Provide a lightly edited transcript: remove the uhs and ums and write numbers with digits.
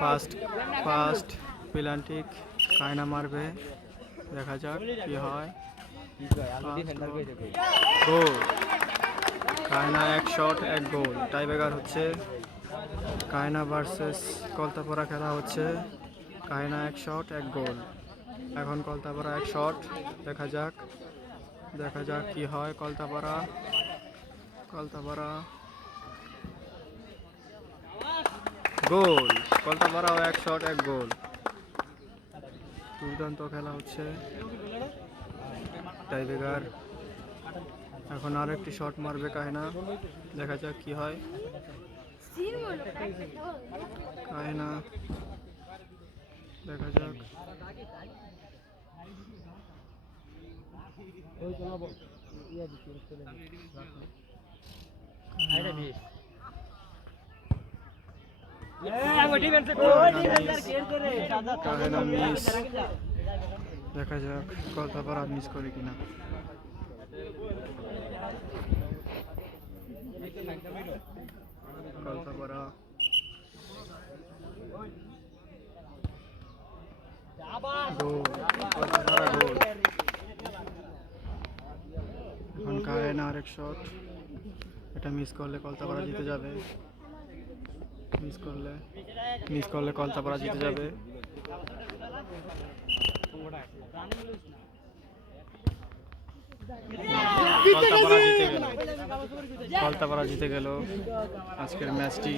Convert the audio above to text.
First first penalty কায়না মারবে, দেখা যাক কি হয়। গোল, কায়না 1 শট 1 গোল। টাইব্রেকার হচ্ছে কায়না ভার্সেস কলতাপাড়া খেলা হচ্ছে। কায়না 1 শট 1 গোল। এখন কলতাপাড়া 1 শট, দেখা যাক কি হয়। কলতাপাড়া গোল, কলতাপাড়াও 1 শট 1 গোল। দুর্দান্ত খেলা হচ্ছে। টাইব্রেকার এখন আরেকটি শট মারবে কায়না, দেখা যাক কি হয়। কায়না, দেখা যাক। কায়না মিস, দেখা যাক কলতাপাড়া মিস করে কিনা। কলতাপাড়া গোল, কলতাপাড়া গোল। এখন কায়না আরেক শট, এটা মিস করলে কলতাপাড়া জিতে যাবে। মিস করলে কলতাপাড়া জিতে যাবে। কলতাপাড়া জিতে গেল আজকের ম্যাচটি।